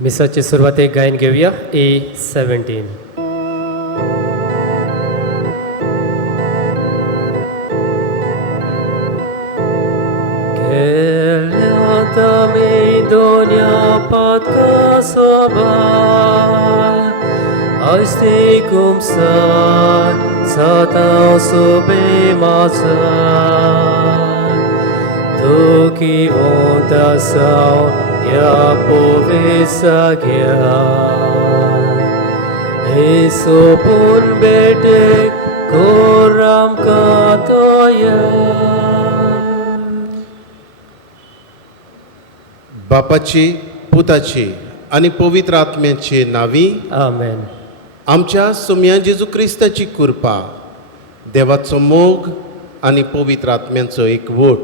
मिसाची सुरवात एक गायन घेऊया A17. Keliatami dunia patka sobar Aisti kumsar satau sobe mazar Tuki vonta sao ya povesa gya Isu pun bedek koram katoya बापाची पुताची आणि पवित्र आत्म्याचे नावी Amen. आमच्या सोम्या जेजू क्रिस्ताची कृपा देवाचो मोग आणि पवित्र आत्म्याचो एकवट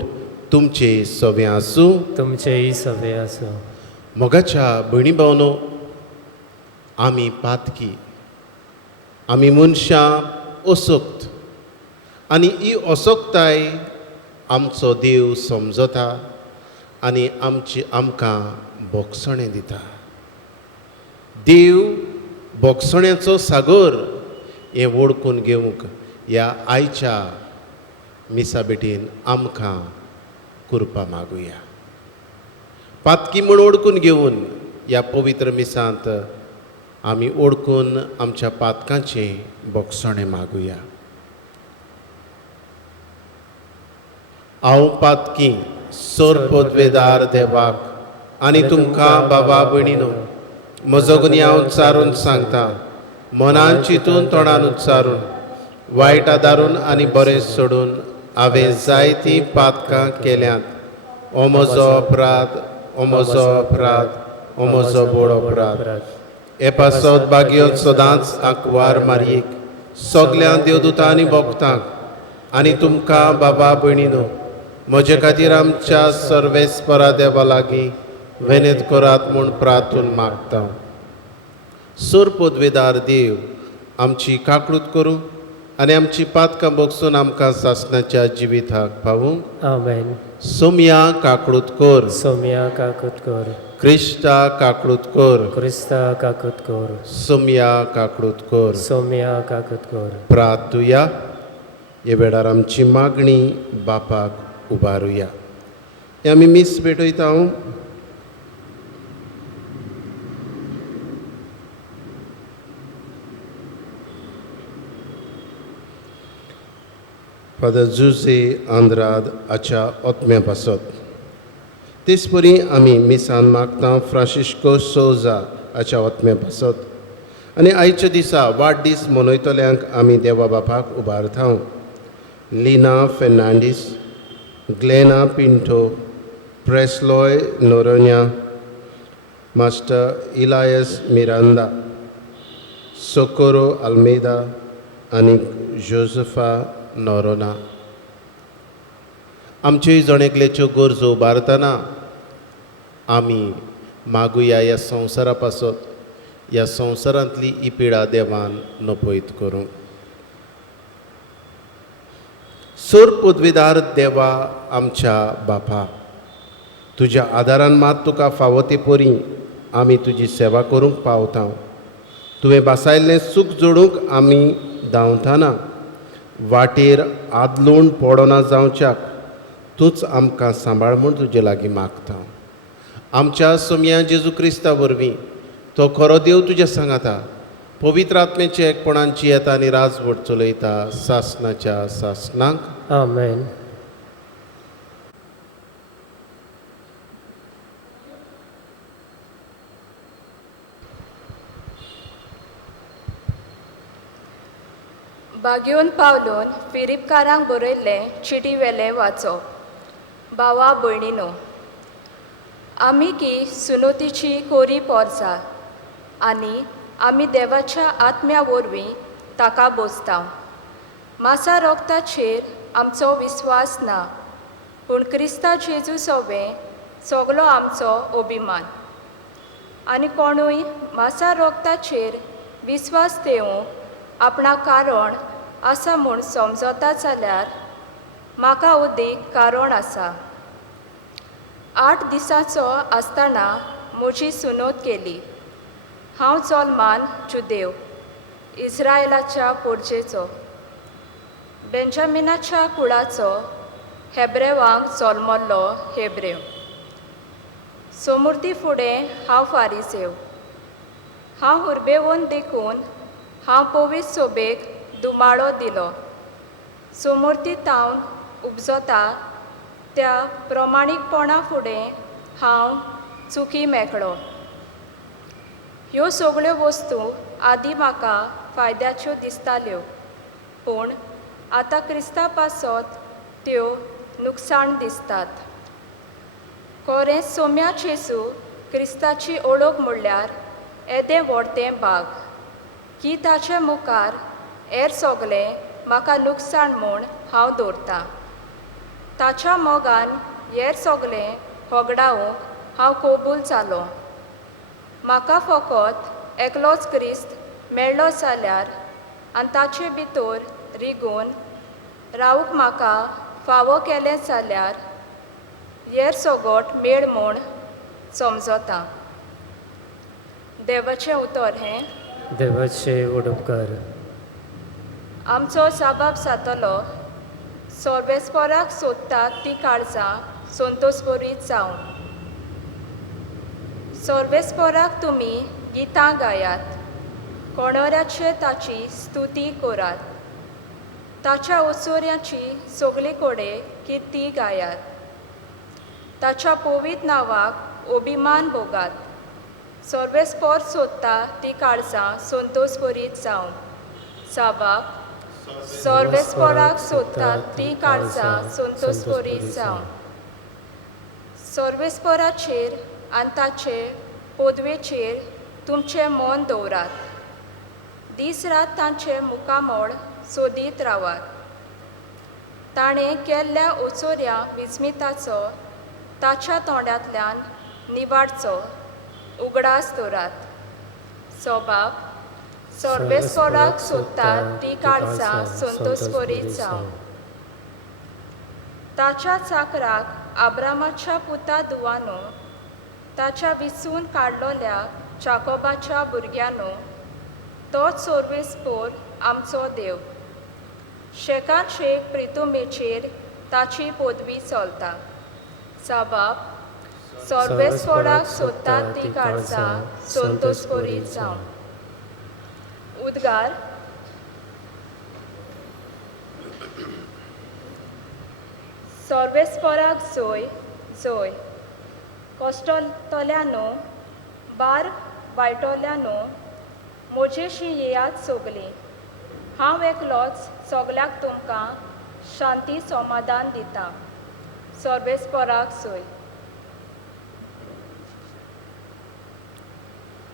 तुमचे सवे आसूं. तुमचेही सवे असो. मोगाच्या भयणी भावनो, आमी पातकी, आमी मनशां असोक्त आनी ही असोक्ताय आमचो देव समजता आनी आमकां बोगसणें दिता. देव बोगसण्याचो सागर हें वळखून घेवंक ह्या आयच्या मिसा बेटीन आमकां कृपा मागुया. पातकी म्हूण ओळखून घेवन ह्या पवित्र मिसांत आमी ओळखून आमच्या पातकांचें बोगसणें मागुया. हांव पातकी सोर पदवेदार देवाक आनी तुमकां बाबा भयणीनो, म्हजो गुन्यांव हांव उच्चारून सांगता, मनान चिंतून तोंडान उच्चारून वायट आदारून आनी बरें सोडून हांवें जायतीं पातकां केल्यांत. हो म्हजो अपराध, हो म्हजो अपराध, हो म्हजो बोड अपराध. हे पासत भाग्यो सदांच आंकवार मारयेक सगल्या देवदूतां आनी भक्तांक आनी तुमकां बाबा भयणीनो, म्हजे खातीर आमच्या सर्वेस्परा देवा लागीं वेनेत करात म्हूण प्रार्थून मागता. सोर पदवेदार देव आमची काकूट करूं आनी आमची पातकां बोगसून आमकां सासणाच्या जिविताक पावूंक. Amen. सोम्या काकूट कर, सोम्या काकूत कर. क्रिस्ता काकूट कर, क्रिस्ता काकूत कर. सोम्या काकूट कर. सोम्या काकूत कर. प्रार्थुया. हे वेळार आमची मागणी बापाक उबारुया. हे आमी मीस भेटयता. फादर जुसे आंद्राद हाच्या ओतम्या पासत. तेच परी आमी मिसान मागता फ्रांसिस्को सोजा हाच्या ओतम्या पासत. आनी आयच्या दिसा वाडदीस मनयतल्यांक आमी देवा बापाक उबारता. लिना फेर्नांडीस, ग्लेना पिंटो, प्रेस्लॉय नोरोन्या, मास्टर इलायस मिरांदा, सोकोरो आल्मेदा आनी जोसेफा नोरोना. आमच्यो जणेकलेच्यो गरजो उबारतना आमी मागुया ह्या संवसारा पासत, ह्या संवसारांतली ही पिडा देवान नपयत करूं. सोर पदवेदार देवा आमच्या बापा, तुज्या आदारान मात तुका फावो ते परी आमी तुजी सेवा करूंक पावता. तुवें बासायल्लें सूख जोडूंक आमी धांवतना वाटेर आदलून पडना जावच्याक तूंच आमकां सांबाळ म्हूण तुजे लागीं मागता. आमच्या सोम्या जेजू क्रिस्ता वरवीं तो खरो देव तुज्या सांगाता, पवित्र आत्म्याच्या एकपणान जियेता आनी राजवट चलयता सासणाच्या सासणाक. Amen. बागेवन पावलून फिरीपकारांक बरयल्लें चिटी वेलें वाचप. भावा भयणीनो, आमी की सुनोतीची कोरी पोरसां आनी आमी देवाच्या आत्म्या वरवीं ताका बोसता. मासा रोगताचेर आमचो विस्वास ना, पूण क्रिस्ता जेजू सोबें सगलो आमचो अभिमान. आनी कोणूय मासा रोगताचेर विस्वास थेवूंक आपणा कारण आसा म्हूण समजता जाल्यार म्हाका उदीक कारण आसा. 8 दिसांचो आसतना म्हजी सुनोत केली. हांव जल्मान जुदेव, इस्रायलाच्या पोरचेचो, बेंजामिनाच्या कुळाचो, हेब्रेवांक जल्मल्लो हेब्रेव. समृद्धी फुडें हांव फारिसेव. हांव हुर्बेवून देखून हांव पवित्र सोबेक दुमाळो दिलो. समृद्धी तावन उपजता त्या प्रमाणीकपणा फुडें हांव चुकी मेकळो. ह्यो सगळ्यो वस्तू आदीं म्हाका फायद्याच्यो दिसताल्यो, पूण आतां क्रिस्ता पासत त्यो नुकसाण दिसतात. खरें सोम्या जेसू क्रिस्ताची ओळख म्हणल्यार येदें व्हडतें बाग, की ताचे मुखार हेर सगळें म्हाका नुकसाण म्हूण हांव दवरतां. ताच्या मोगान हेर सगळें होगडावंक हांव कबूल जालो. म्हाका फकत एकलोच क्रिस्त मेळ्ळो जाल्यार आनी ताचे भितर रिगून रावूंक म्हाका फावो केलें जाल्यार हेर सगट मेळ म्हूण समजता. देवाचें उतर हें. देवाचे उडोवकार. आमचो जबाब जातलो, सर्वेस्पराक सोदतात ती काळजां संतोषभरीत जावन. सर्वेस्पराक तुमी गितां गायात, कोणोऱ्याचे ताची स्तुती करात. ताच्या ओसोऱ्याची सगळे कडेन किर्ती गायात. ताच्या पवित्र नांवाक अभिमान भोगात. सर्वेस्पर सोदता ती काळजां संतोषभरीत जावन. जबाब, सर्वेस्पराक सोदतात ती काळजां संतोषभरीत जावन. सर्वेस्पराचेर आनी ताचे पदवेचेर तुमचें मन दवरात. दीस रात तांचे मुखामोळ सोदीत रावात. ताणें केल्ल्या ओचोऱ्या विस्मिताचो ताच्या तोंडांतल्यान निवाडचो उगडास दवरात. जबाब, सर्वेस्पराक सोदतात ती काळजां संतोषभरीत जावन. ताच्या चाकराक आब्रामाच्या पुता दुवानो, ताच्या विचून काडलोल्या जाकोबाच्या भुरग्यानो, तोच सर्वेस्पर आमचो देव. शेकान शेक प्रितुमेचेर ताची पदवी चलता. जबाब, सर्वेस्पराक सोदतात ती काळजां संतोषभरीत जावन. उद्गार. सर्वेस्पराक जय जय. कश्टतल्यांनो, बार वायटोल्यांनो, म्हजेशी येयात सगळीं. हांव एकलोच सगळ्याक तुमकां शांती समाधान दिता. सर्वेस्पराक जय.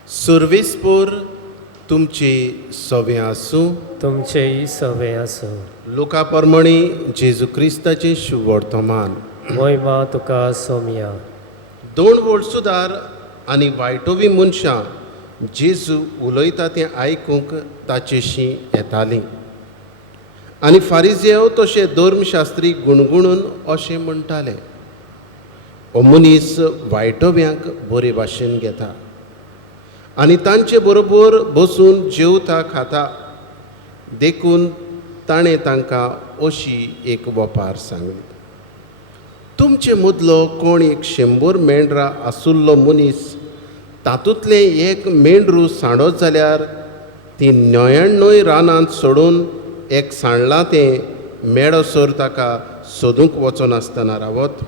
सर्वेस्पर तुमची सवें आसूं. तुमचेय सवे आसूं. लोका प्रमाणे जेजू क्रिस्ताचें शुभ वर्तमान. मोहिमा तुका सोम्या. दोन वळसुदार आनी वायटोवी मनशां जेजू उलयता तें आयकूंक ताचेशी येतालीं. आनी फारिजेव तशे धर्मशास्त्री गुणगुणून अशें म्हणटाले, हो मनीस वायटोव्यांक बरे भाशेन घेता आनी तांचे बरोबर बसून जेवता खाता. देखून ताणें तांकां अशी एक वपार सांगली. तुमचे मदलो कोण एक 100 मेंढरां आसुल्लो मनीस तातूंतलें एक मेंढरू सांडत जाल्यार ती 99 रानांत सोडून एक सांडलां तें मेळसर ताका सोदूंक वचनासतना रावत.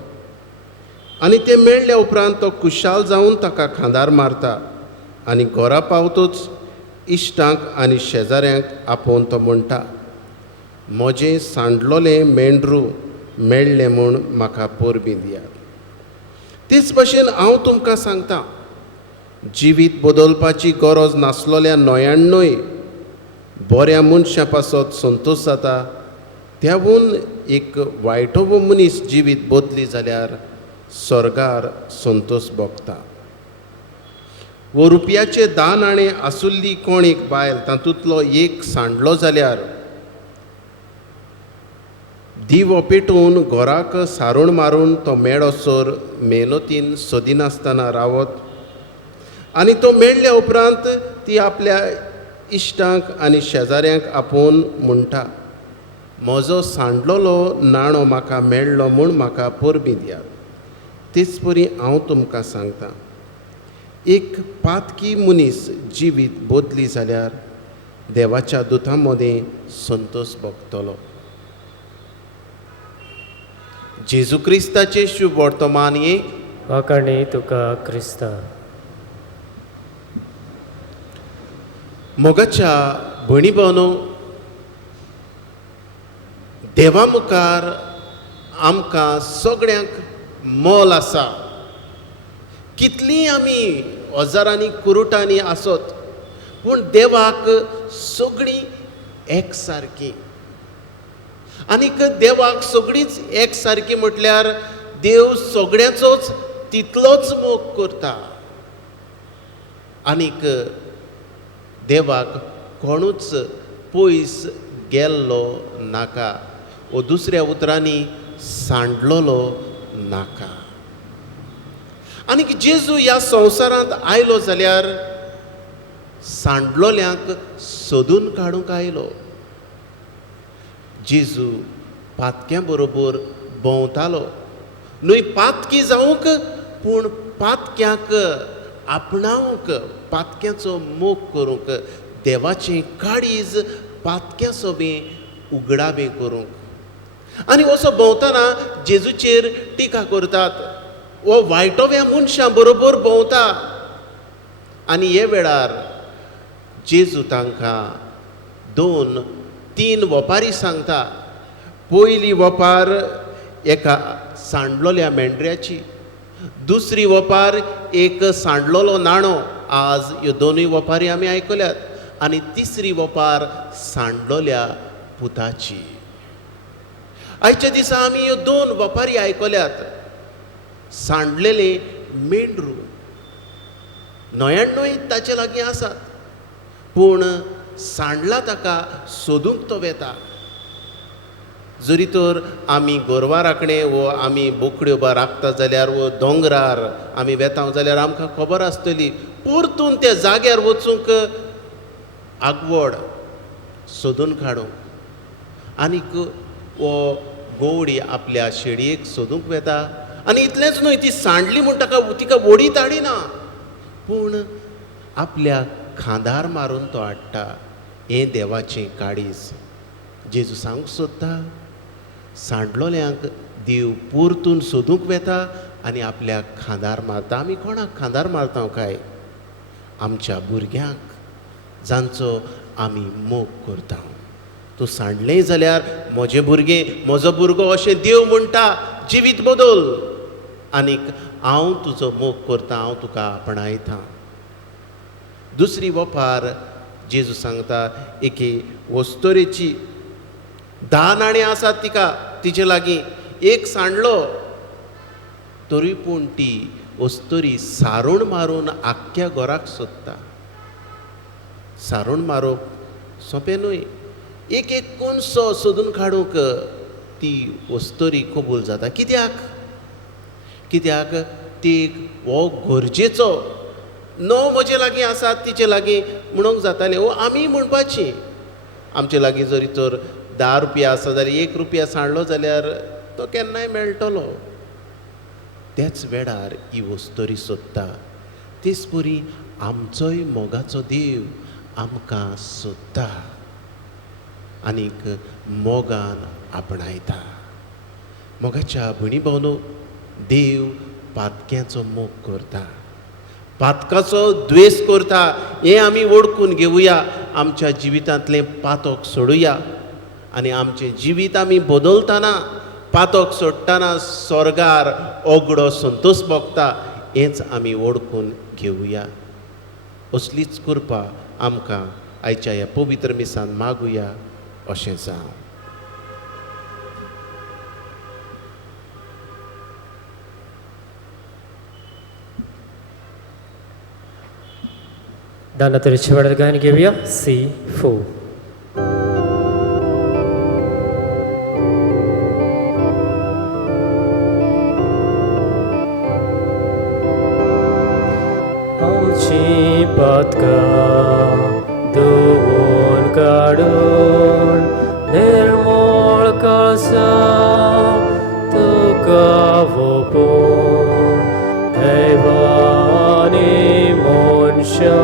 आनी तें मेळ्ळ्या उपरांत तो खुशाल जावन ताका खांदार मारता आनी घरा पावतूच इश्टांक आनी शेजाऱ्यांक आपोवन तो म्हणटा, म्हजें सांडलोलें मेंढरू मेळ्ळें म्हूण म्हाका परबीं दियात. तेच भशेन हांव तुमकां सांगतां, जिवीत बदलपाची गरज नासलोल्या 99 बऱ्या मनशां पासत संतोश जाता. त्याहून एक वायटोवो मनीस जिवीत बदली जाल्यार स्वर्गार संतोश भोगता. वो रुपयाचे 10 नाणे आसुल्ली कोण एक बायल तातूंतलो एक सांडलो जाल्यार दिवो पेटोवन घराक सारूण मारून तो मेळसर मेहनतीन सोदिनासतना रावत आनी तो मेळ्ळ्या उपरांत ती आपल्या इश्टांक आनी शेजाऱ्यांक आपोवन म्हणटा, म्हजो सांडलोलो नाणो म्हाका मेळ्ळो म्हूण म्हाका परबी दियात. तेच परी हांव तुमकां सांगतां, एक पातकी मनीस जिवीत बदली जाल्यार देवाच्या दुतां मदें संतोश भोगतलो. जेजू क्रिस्ताचे शुभ वर्तमान हे वाकणे तुका क्रिस्ता. मोगाच्या भणी भावनो, देवा मुखार आमकां सगळ्यांक मोल आसा. कितलीं आमी ओजारांनी कुरुटांनी आसत, पूण देवाक सगळीं एक सारकीं. आनीक देवाक सगळींच एक सारकीं म्हटल्यार देव सगळ्यांचोच तितलोच मोग करता. आनीक देवाक कोणूच पयस गेल्लो नाका, वो दुसऱ्या उतरांनी सांडलोलो नाका. आनीक जेजू ह्या संवसारांत आयलो जाल्यार सांडलोल्यांक सोदून काडूंक आयलो. जेजू पातक्यां बरोबर भोंवतालो, न्हय पातकी जावंक पूण पातक्यांक आपणावंक, पातक्यांचो मोग करूंक, देवाचें काळीज पातक्या सोबें उगडाबें करूंक. आनी असो भोंवतना जेजूचेर टिका करतात, वो वायटोव्या मनशां बरोबर भोंवता. आनी हे वेळार जेजू तांकां 2-3 ओपारी सांगता. पयली ओपार एका सांडलोल्या मेंढऱ्याची, दुसरी ओपार एक सांडलोलो नाणो. आज ह्यो दोनूय ओपारी आमी आयकल्यात. आनी तिसरी ओपार सांडलोल्या पुताची. आयच्या दिसा आमी ह्यो 2 ओपारी आयकल्यात. सांडलेले मेंढरू न्हयाण्णव ताचे लागीं आसात, पूण सांडला ताका सोदूंक तो वेता. जरी तर आमी गोरवां राखणे वो आमी बोकड्यो बा राखता जाल्यार वो दोंगरार आमी वेता जाल्यार आमकां खबर आसतली, परतून त्या जाग्यार वचूंक आगवड सोदून काडूंक. आनीक वो गोवडी आपल्या शेडयेक सोदूंक वेता. आनी इतलेंच न्हय, ती सांडली म्हूण तिका वडीत हाडिना, पूण आपल्या खांदार मारून तो हाडटा. हें देवाचें काळीज. जेजू सांगूंक सोदता, सांडलोल्यांक देव परतून सोदूंक वेता आनी आपल्या खांदार मारता. आमी कोणाक खांदार मारता काय? आमच्या भुरग्यांक, जांचो आमी मोग करता. तूं सांडलें जाल्यार म्हजें भुरगें, म्हजो भुरगो अशें देव म्हणटा, जिवीत बदल. आनीक हांव तुजो मोग करता, हांव तुका आपणायतां. दुसरी ओपार जेजू सांगता, एके वस्तोरेची 10 नाणीं आसात तिचे लागीं, एक सांडलो. तरी पूण ती वस्तोरी सारूण मारून आख्ख्या घराक सोदता. सारूण मारप सोंपें न्हय. एक कोणसो सोदून काडूंक ती वस्तोरी कबूल जाता. कित्याक ती हो गरजेचो नो म्हजे लागीं आसात तिचे लागीं म्हणूंक जातालें. वो आमी म्हणपाची, आमचे लागीं जरी तर 10 रुपया आसा जाल्यार 1 रुपया सांडलो जाल्यार तो केन्नाय मेळटलो. त्याच वेळार ही वस्तोरी सोदता. तेच परी आमचोय मोगाचो देव आमकां सोदता आनीक मोगान आपणायता. मोगाच्या भणी भावनो, देव पातक्यांचो मोग करता, पातकाचो द्वेस करता. हें आमी ओळखून घेवया. आमच्या जिवितांतलें पातक सोडुया आनी आमचें जिवीत आमी बदलतना, पातक सोडटाना स्वर्गार ओगडो संतोश भोगता, हेंच आमी ओळखून घेवया. असलीच कृपा आमकां आयच्या ह्या पवित्र मिसान मागुया. अशें जावं. दानातरीच्या वेळार गायन घेऊया C4. आमची पातका धुवून काडून निर्मळ कळसा तुका वोपून दैवानी मनशा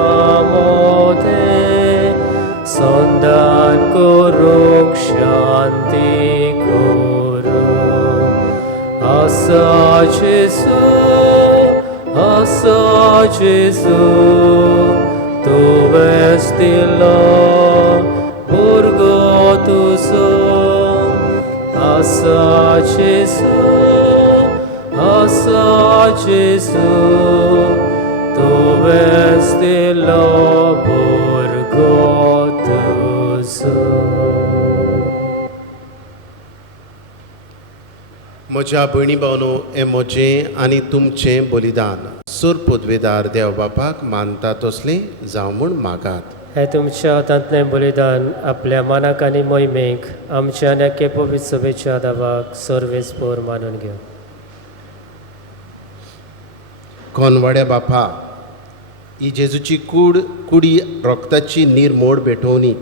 मोदें संदान करूंक शांती करूं आसा Jesu tuves dillo burgo tuso asa Jesu tuves dillo burgo tuso म्हज्या भयणी भावनो हें म्हजें आनी तुमचें बलिदान सूर पदवेदार देव बापाक मानता तसलें जावं म्हूण मागात. हे तुमच्या हातांतलें बलिदान आपल्या मनाक आनी मोहिमेक आमच्या नेके पवित्र सभेच्या दावाक सर्वेस्पोर मानून घेव. कोनवाड्या बापा ही जेजूची कुडी रोगताची निर्मोड भेटोवनी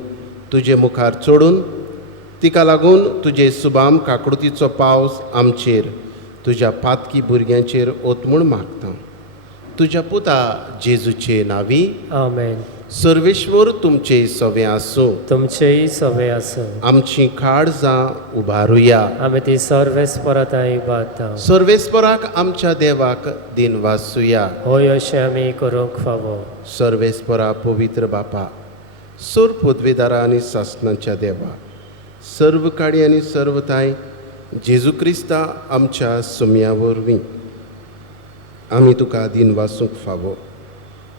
तुजे मुखार चोडून तिका लागून तुजे सुबाम काकुळतीचो पावस आमचेर तुज्या पातकी भुरग्यांचेर ओत म्हूण मागता. तुज्या पुता जेजूचे नांवी आमेन. सर्वेश्वर तुमचे सवे आसूं. तुमचेय सवे आसूं. आमची काळजां उबारुया. आमी ती सर्वेस्परांत इबादता. सर्वेस्पराक आमच्या देवाक दिन वासुया. होय अशें आमी करूंक फावो. सर्वेस्परा पवित्र बापा सूर पदवेदारा आनी सासणांच्या देवा सर्व काडी आनी सर्वताय जेजू क्रिस्ता आमच्या सुमया वरवीं आमी तुका दिन वासूंक फावो.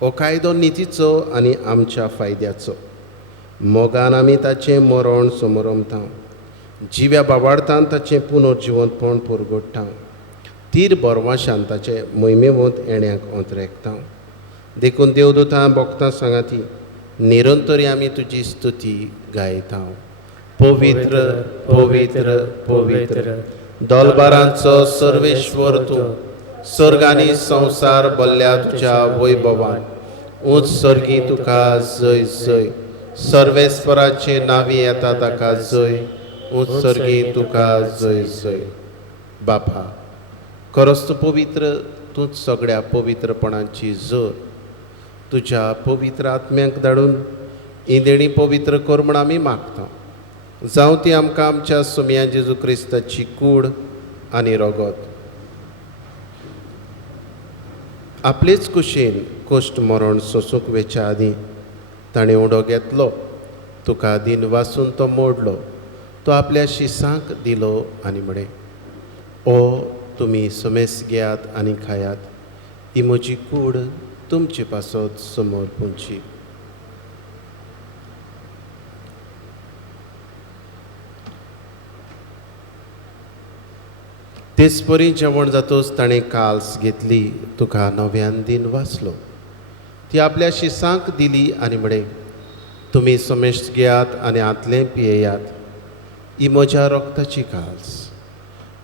हो कायदो नितीचो आनी आमच्या फायद्याचो मोगान आमी ताचें मरण समरमता जिव्या बाबाडतान ताचें पुनर्जिवंतपण परगडटा तीर बरवां शांताचे मोहिमेवंत येण्याक अंतरेकता देखून देवदूतां भोगतां सांगाती निरंतरी आमी तुजी स्तुती गायता. पवित्र पवित्र पवित्र दोलबारांचो सर्वेश्वर तूं सर्ग आनी संवसार भल्ल्या तुज्या वैभवान उंच सर्गी तुका जय जय. सर्वेस्पराचे नांवी येता ताका जय. उंच सर्गी तुका जय जय. बापा खरोच तूं पवित्र तूंच सगळ्या पवित्रपणाची जोर तुज्या पवित्र आत्म्याक धाडून ही देणी पवित्र कर म्हूण आमी मागता. जावं ती आमकां आमच्या सुमया जेजू क्रिस्ताची कूड आनी रगत आपलेच कुशीन कोश्ट मरण सोसूंक वेच्या आदीं ताणें उडो घेतलो तुका दिन वासून तो मोडलो तो आपल्या शिसांक दिलो आनी म्हळें ओ तुमी समेस घेयात आनी खायात ही म्हजी कूड तुमचे पासत समोर पुंची. तेच परी जेवण जातोच ताणें काल्स घेतली तुका नव्यान दिन वाचलो ती आपल्या शिसांक दिली आनी म्हळें तुमी समेश घेयात आनी आतलें पियेयात ही म्हज्या रोगताची काल्स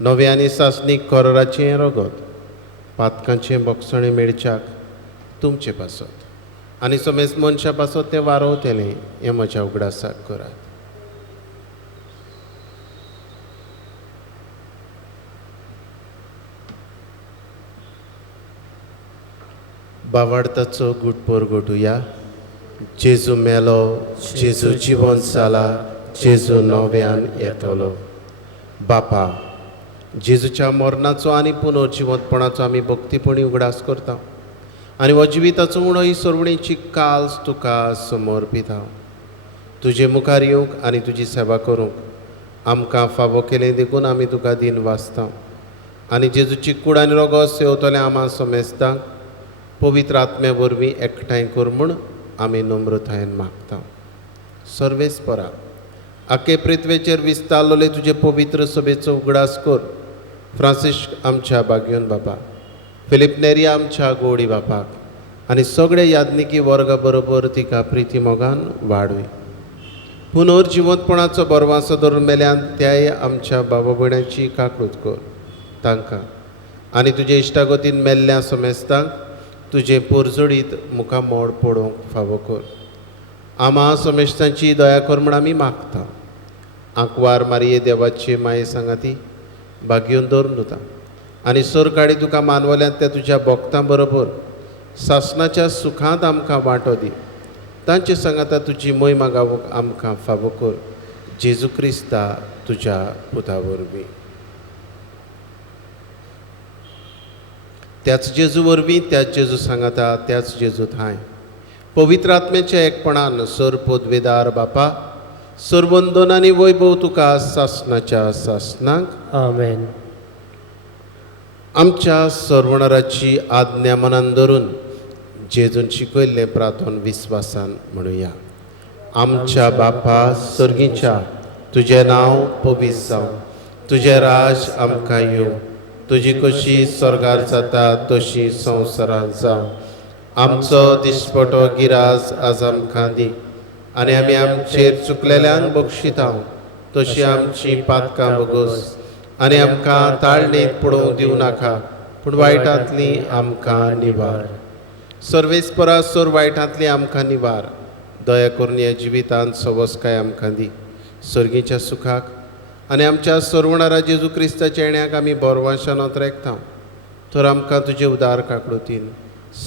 नव्यानी सासणीक कोराचें रगत पातकांचें बोगसणें मेळच्याक तुमचे पासत आनी समेज मनशा पासत तें वारोवतलें हें म्हज्या उगडासाक करात. बावाडताचो गुटपोर घोटुया. जेजू मेलो जेजू जिवंत जाला जेजू नव्यान येतलो. बापा जेजूच्या मरणाचो आनी पुनर्जिवंतपणाचो आमी भक्तीपणी उगडास करता आनी हो जिविताचो उणो ही सोडवणेची काल्स तुका समर्पिता. तुजे मुखार येवंक आनी तुजी सेवा करूंक आमकां फावो केलें देखून आमी तुका दिन वाचता आनी जेजूची कूड आनी रगत सेवतलें आमां समेस्तांक पवित्र आत्म्या वरवीं एकठांय कर म्हूण आमी नम्रतायेन मागता. सर्वेस्परा आखे पृथ्वेचेर विस्तारलोले तुजे पवित्र सभेचो उगडास कर. फ्रांसिस्क आमच्या बागयोन बाबा फिलिप नेरी आमच्या गोडी बापाक आनी सगळे यादनिकी वर्गा बरोबर तिका प्रिती मोगान वाडय. पुनर्जिवंतपणाचो बरवासो धरून मेल्यान त्याय आमच्या बाबा भयणांची काकूट कर तांकां आनी तुजे इश्टागतीन मेल्ल्या समेस्तांक तुजे पोरजोडीत मुखां मोड पडोवंक फावो कर. आमा समेस्तांची दया कर म्हण आमी मागता. आंकवार मारये देवाची माये सांगाती भाग्योन दवरून दिता आनी सर काडी तुका मानवल्यांत त्या तुज्या भक्तां बरोबर सासणाच्या सुखांत आमकां वांटो दी. तांचे सांगाता तुजी मोहिमा गावूंक आमकां फावो कर. जेजू क्रिस्ता तुज्या पुता वरवीं. त्याच जेजू वरवीं त्याच जेजू सांगाता त्याच जेजू थाय पवित्र आत्म्याच्या एकपणान सर पदवेदार बापा सर्वंदन आनी वैभव तुका सासणाच्या सासणाक आमेन. आमच्या सर्वणराची आज्ञा मनान धरून जेजून शिकयल्लें प्रार्थन विस्वासान म्हणुया. आमच्या बापा सर्गीच्या तुजें नांव पवित्र जावं. तुजें राज आमकां येवं. तुजी कशी स्वर्गार जाता तशी संवसारांत जावं. आमचो दिसपटो गिराज आज आमकां दी आनी आमी आमचेर चुकलेल्यांक बक्षिता तशी आमची पातकां बगोस आनी आमकां ताळणेंत पडोवंक दिवं नाका पूण वायटांतली आमकां निवार. सर्वेस्परा सर वायटांतली आमकां निवार. दया करून ह्या जिवितांत सवस्काय आमकां दी. सर्गीच्या सुखाक आनी आमच्या सर्वणारा जेजू क्रिस्ताच्या येण्याक आमी बोरवाशान रेखता. तर आमकां तुजे उदार काकळुतीन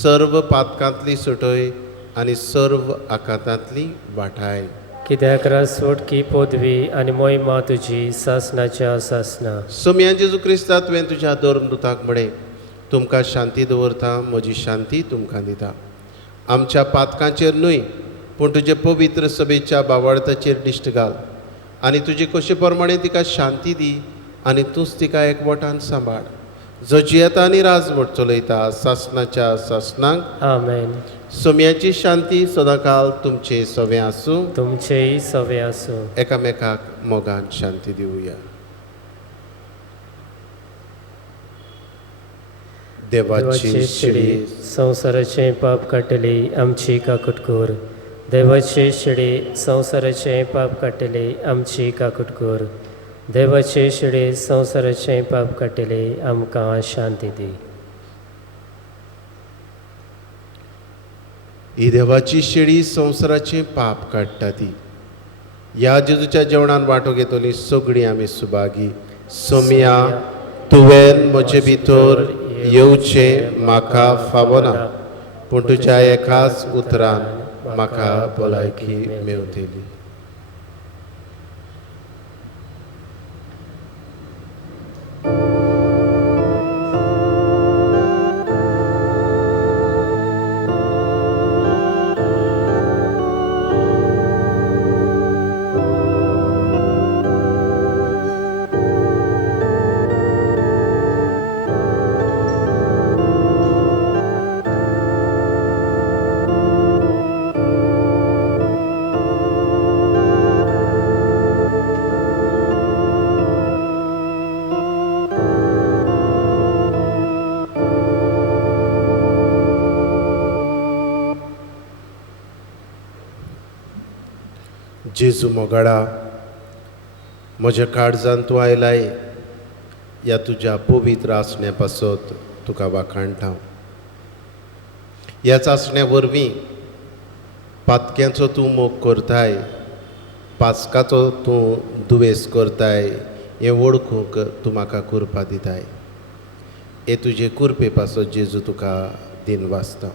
सर्व पातकांतली सुटय आनी सर्व आकांतांतली वाटाय. कित्याक रासवटकी पदवी आनी मोहिमा तुजी सासणाच्या सासणा. सोम्या जेजू क्रिस्ता तुवें तुज्या धर्मदुताक म्हणे तुमकां शांती दवरता म्हजी शांती तुमकां दिता. आमच्या पातकांचेर न्हय पूण तुजे पवित्र सभेच्या बावळताचेर दिश्ट घाल आनी तुजे कशे प्रमाणे तिका शांती दी आनी तूंच तिका एकवटान सांबाळ. जो जियेता आनी राजवट चलयता सासणाच्या सासणाक आमेन. सोम्याची शांती सदांकाल तुमचे सवे आसूं. तुमचेय सवे आसूं. एकामेकाक मोगान शांती दिवया. देवाची शिडी संवसाराचें पाप काडटली आमची काकूटकोर. देवाची शिडी संवसाराचें पाप काडटली आमची काकूटकोर. देवाची शिडी संवसाराचें पाप काडटली आमकां शांती दी. ही देवाची शिडी संवसाराचें पाप काडटा ती. ह्या जेजूच्या जेवणान वांटो घेतली सगळीं आमी सुभागी. सोम्या तुवें म्हजे भितर येवचें म्हाका फावना पूण तुज्या एकाच उतरान म्हाका भलायकी मेवतली. जेजू मोगाडा म्हज्या काळजांत तूं आयलाय. ह्या तुज्या पवित्र आसण्या पासत तुका वाखाणटा. ह्या आसण्या वरवीं पातक्यांचो तूं मोग करताय. पास्काचो तूं दुवेस करताय हें वळखूंक तूं म्हाका कुरपा दिताय. हे तुजे कुरपे पासत जेजू तुका दिन वाचता.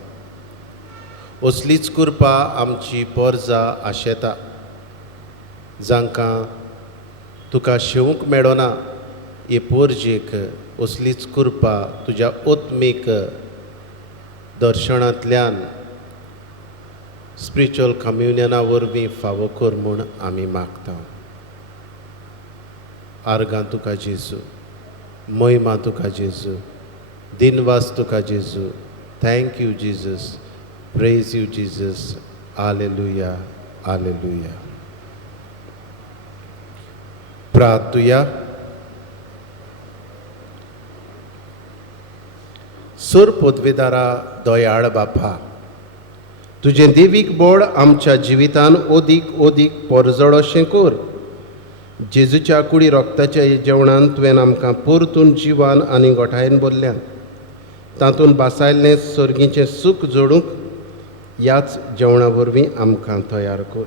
असलीच कुरपा आमची पोरजां आशेता जांकां तुका शेवूंक मेळना. हे पोरजेक असलीच कुरपा तुज्या ओत्मीक दर्शनांतल्यान स्पिरिच्युअल कम्युनियना वरवीं फावो कर म्हूण आमी मागता. आर्गां तुका जेजू. महिमा तुका जेजू. दिनवास तुका जेजू. Thank you Jesus. Praise you Jesus. Hallelujah hallelujah. प्रार्थुया. सर पदवेदारा दयाळ बापा तुजें देवीक बोड आमच्या जिवितान ओदीक ओदीक परजड अशें कर. जेजूच्या कुडी रोगताच्या जेवणान तुवें आमकां परतून जिवान आनी गोठायेन भरल्यान तातूंत बासायल्लें सर्गीचें सूख जोडूंक ह्याच जेवणा वरवीं आमकां तयार कर.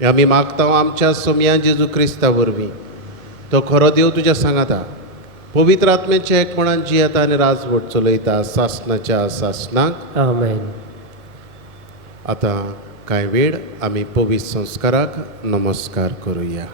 हें आमी मागता आमच्या सोम्या जेजू क्रिस्ता वरवीं. तो खरो देव तुज्या सांगाता पवित्र आत्म्याच्या एकपणान जियेता आनी राजवट चलयता सासणाच्या सासणाक. आमेन. आतां कांय वेळ आमी पवित्र संस्काराक नमस्कार करुया.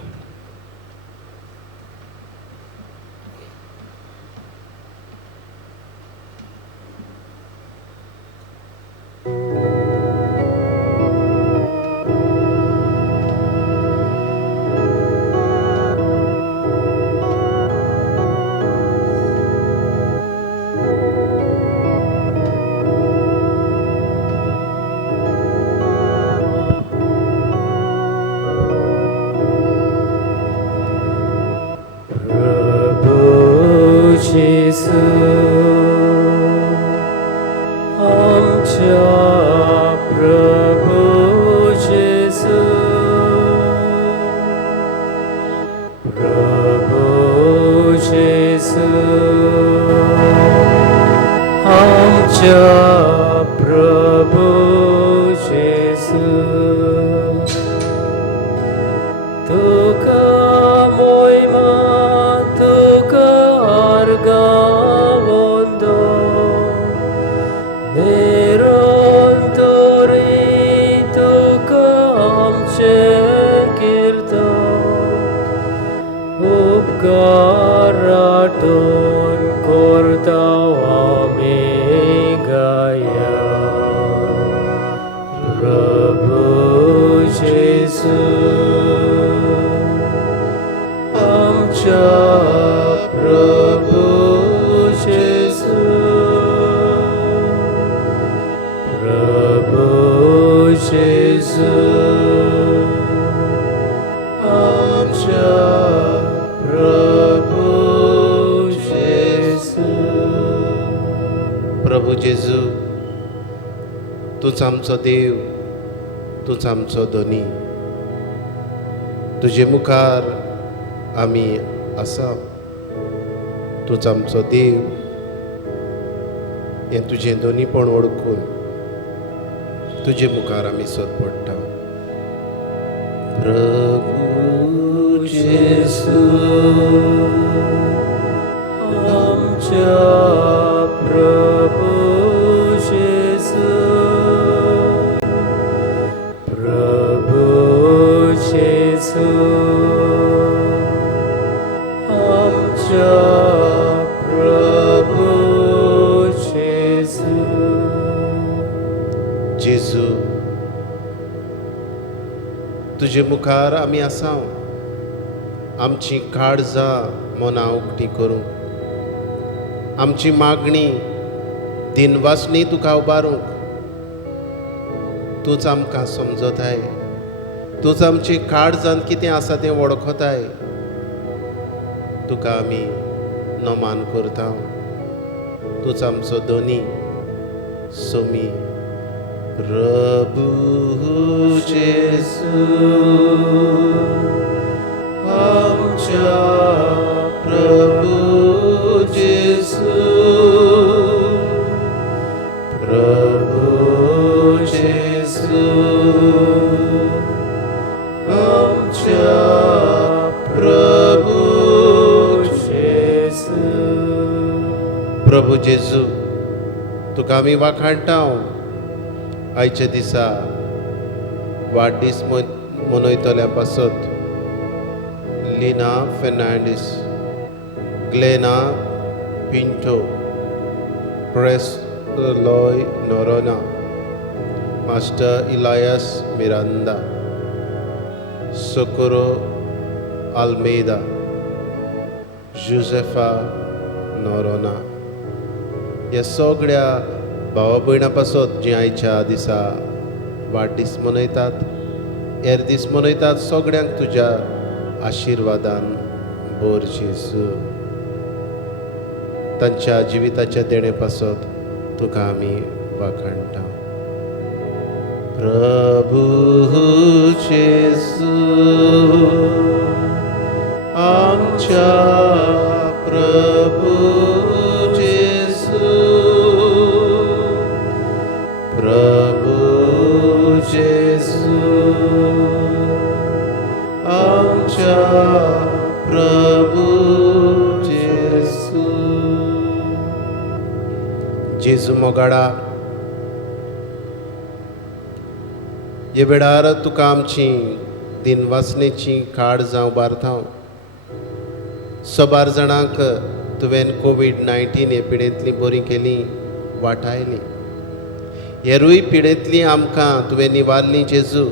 प्रभू जेजू तूच आमचो देव, तूच आमचो धनी. तुजे मुखार आमी आसा. तूच आमचो देव हें तुजें दोनीपण ओळखून तुजे मुखार आमी सोदपडटा. प्रभू जेजू आमच्या प्रभू जेजू, प्रभू जेजू आमच्या प्रभू जेजू. जेजू तुजे मुखार आमी आसा. आमची काळजां मना उक्ती करूंक, आमची मागणी दिनवासनी तुका उबारूंक तूच आमकां समजताय. तूच आमची काळजांत कितें आसा तें वळखताय. तुका आमी नमान करता. तूच आमचो धनी सोमी. प्रभू जेजू आमच्या प्रभू जेजू, प्रभू जेजू आमच्या प्रभू जेजू. प्रभू जेजू तुका आमी वाखाणटा. आयच्या दिसा वाडदीस मनयतल्या पासत लिना फेर्नांडीस, ग्लेना पिंटो, प्रेस्लोय नोरोना, मास्टर इलायस मिरांदा, सोकोरो आल्मेदा, जोसेफा नोरोना ह्या सगळ्या भावा भयणां पासत जीं आयच्या दिसा वाडदीस मनयतात, हेर दीस मनयतात, सगळ्यांक तुज्या आशिर्वादान भर जेजू. तांच्या जिविताच्या देणे पासत तुका आमी वाखाणटा. प्रभू जेजू आमच्या प्रभू जेजू, मोगाडा हे वेळार तुका आमची दिनवासनेची काड जावं बारतांव. सोबार जाणांक तुवें कोविड-19 हे पिडेंतली बरी केली, वाटायली. हेरूय पिडेंतली आमकां तुवें निवारली जेजू.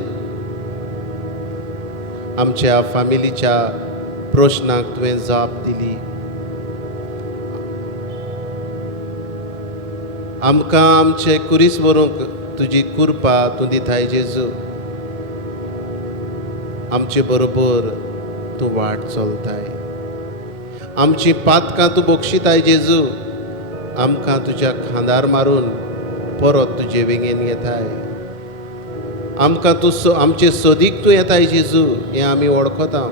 आमच्या फामिलीच्या प्रश्नांक तुवें जाप दिली. आमकां आमचे कुरीस व्हरूंक तुजी कृपा तूं दिताय जेजू. आमचे बरोबर तूं वाट चलताय. आमची पातकां तूं बक्षिताय जेजू. आमकां तुज्या खांदार मारून परत तुजे वेगेन येताय. आमकां तूं आमचे सोदीक तूं येताय जेजू, हें आमी वळखता.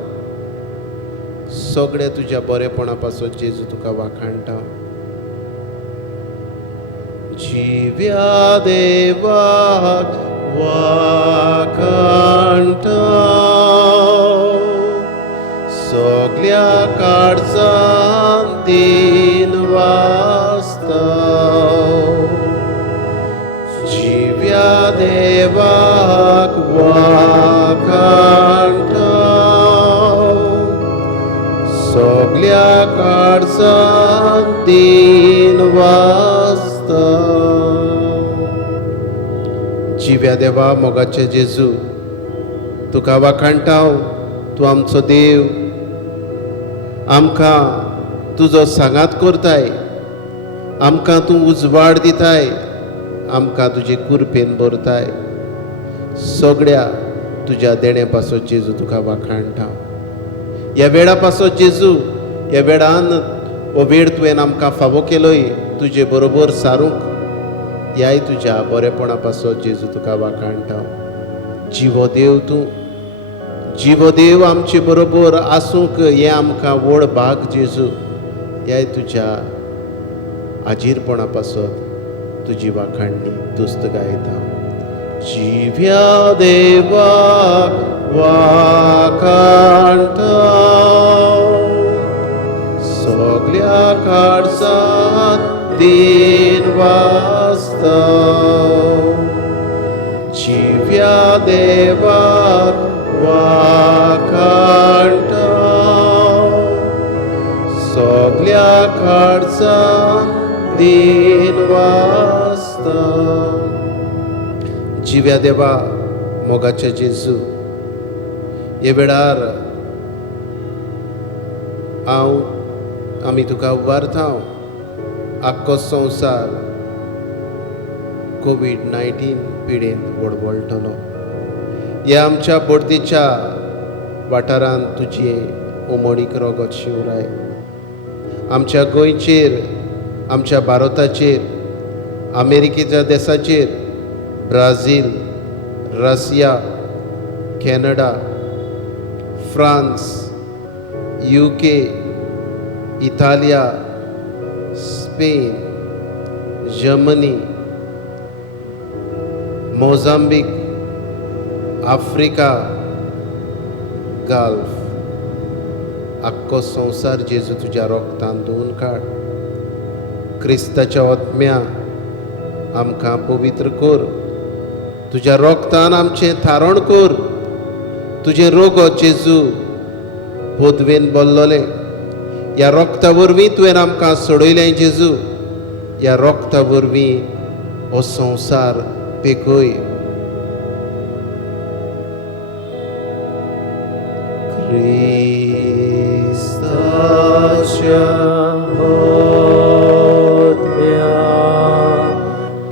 सगळे तुज्या बरेपणा पासून जेजू तुका वाखाणटा. जिव्या देवाक वाखाणटा सगळ्या काळजान दिन वाचता. जिव्या देवाक वाखाणटा सगळ्या काळजान दिन वाचता. जिव्या देवा मोगाचे जेजू, तुका वाखाणटा. तूं आमचो देव. आमकां तुजो सांगात करताय. आमकां तूं उजवाड दिताय. आमकां तुजे कुरपेन भरताय. सगळ्या तुज्या देणे पासत जेजू तुका वाखाणटा. ह्या वेळा पासत जेजू, ह्या वेळान हो वेळ तुवें आमकां फावो केलोय तुजे बरोबर सारूंक. ह्याय तुज्या बरेपणा पासत जेजू तुका वाखाणटा. जिवो देव तूं. जिवो देव आमचे बरोबर आसूंक हें आमकां व्हड भाग जेजू. ह्याय तुज्या आजीरपणा पासत तुजी वाखाणणी तुस्त गायता. जिव्या देवाक वाखाणटा सगळ्या काळजान दिन वाचता. जिव्या देवाक वाखाणटा सगळ्या काळजान दिन वाचता. जिव्या देवा मोगाचे जेजू, हे वेळार आमी तुका उबारता. आख्खो संवसार कोविड-19 पिडेंत वडवळटलो. ह्या आमच्या बर्देच्या वाठारांत तुजी उमळीक रगत शिवराय. आमच्या गोंयचेर, आमच्या भारताचेर, अमेरिकेच्या देशाचेर, Brazil, Russia, Canada, France, UK, इटालिया, Spain, Germany, Mozambique, Africa, Gulf, आख्खो संवसार जेजू तुज्या रोगतान धुवन काड. क्रिस्ताच्या आत्म्या आमकां पवित्र कर. तुज्या रोगतान आमचें थारण कर. तुजें रोगत जेजू पोदवेन बोल्लोलें. ह्या रोगता वरवीं तुवें आमकां सोडयलें जेजू. ह्या रोगता वरवीं हो संवसार पेकय. क्रिस्ताच्या आत्म्या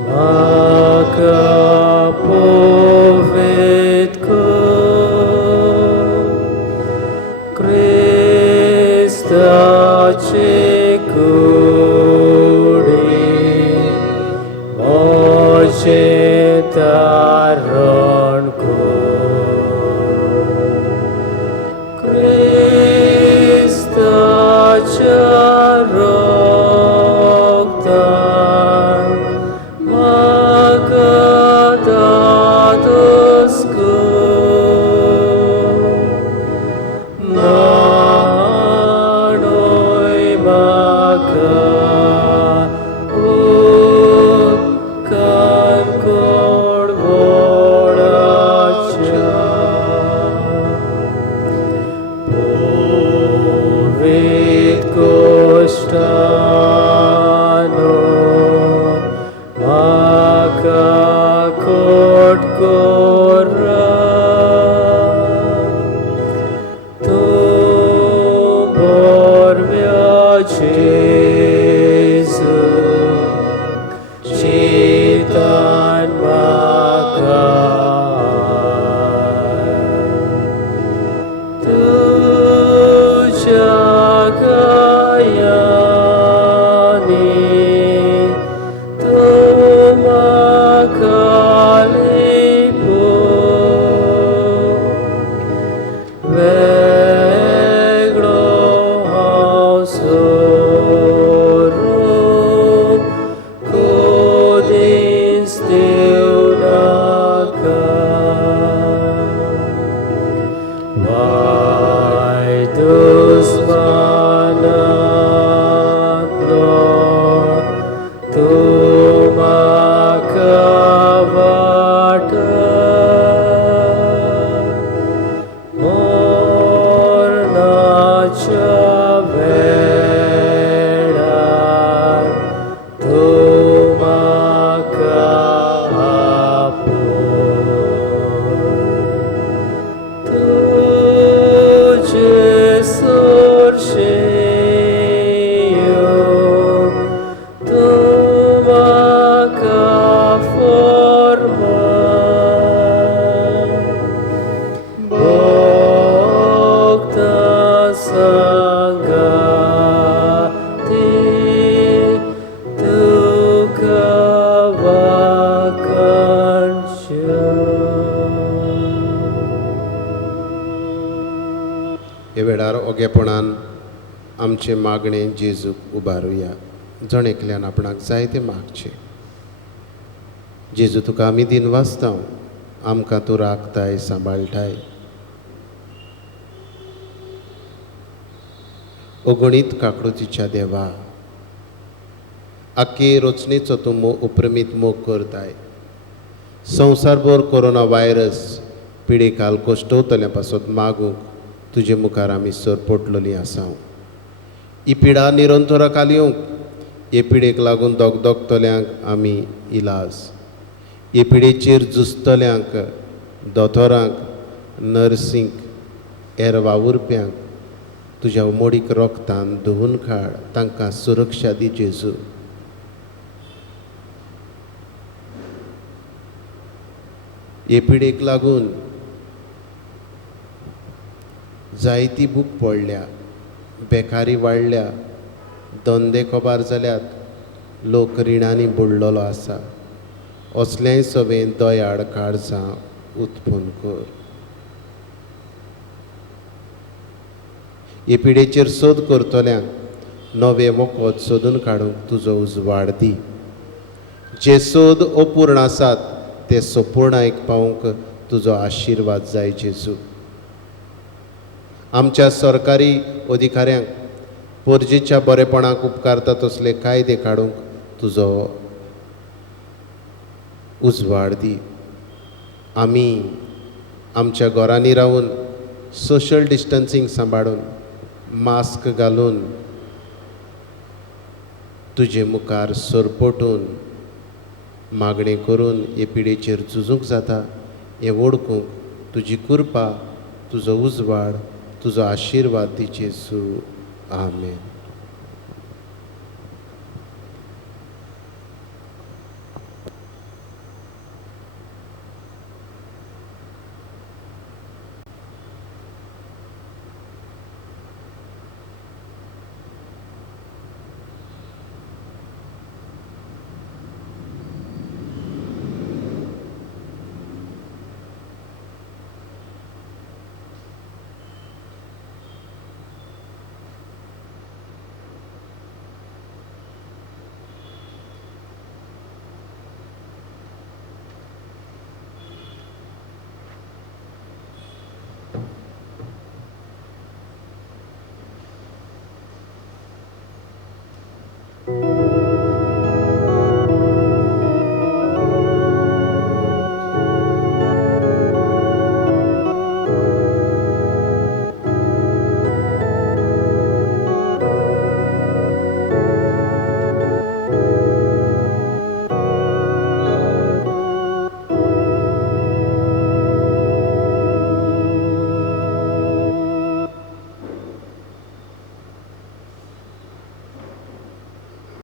म्हाका पवित्र कर. क्रिस्ताचे कुडीन म्हजें थारण कर. corra. Tu borvia Jesu, citan makai. Tu jagayani, tu makalipu. Veglo hausorum, codins Deunacam. Vaidus manatno, tu macavata. Morna chavelar, tu macapoi. Tu Jesurcio, tu macaforma. Bogta sangati, tu हे वेळार ओगेपणान आमचे मागणे जेजूक उबारुया. जण एकल्यान आपणाक जाय ते मागचे. जेजू तुका आमी दिनवासतां, आमकां तूं राखताय, सांबाळटाय. अगणीत काकडुतीच्या देवा, आख्खे रचनेचो तूं उपरमीत मोग करताय. संवसारभर कोरोना व्हायरस पिडेकाल कोश्टवतल्या पासून मागूंक तुजे मुखार आमी सरपोटलोलीं आसांव. ही पिडा निरंतराकाल येवंक, हे पिडेक लागून दोगदोगतल्यांक आमी इलाज, हे पिडेचेर झुजतल्यांक, दोतोरांक, नर्सींक, हेर वावुरप्यांक तुज्या उमोडीक रोगतान धुवून काड. तांकां सुरक्षा दी जेजू. हे पिडेक लागून जायती बूक पडल्या, बेकारी वाडल्या, धंदे कोबार जाल्यात, लोक रिणांनी बुडलेलो आसा. असलेय सवेन दयाळ काळजां उत्पन्न कर. हे पिडेचेर सोद करतल्यांक नवे मोकोत सोदून काडूंक तुजो उजवाड दी. जे सोद अपूर्ण आसात ते संपूर्णायक पावूंक तुजो आशिर्वाद जाय जेजू. आमच्या सरकारी अधिकाऱ्यांक परजेच्या बरेपणाक उपकारता तसले कायदे काडूंक तुजो उजवाड दी. आमी आमच्या घरांनी रावून सोशल डिस्टन्सींग सांबाळून, मास्क घालून तुजे मुखार सरपोटून मागणी करून हे पिडेचेर झुजूंक जाता. हें वळखूंक तुजी कृपा, तुजो उजवाड, तुजो आशिर्वाद दी जेजू. आमेन.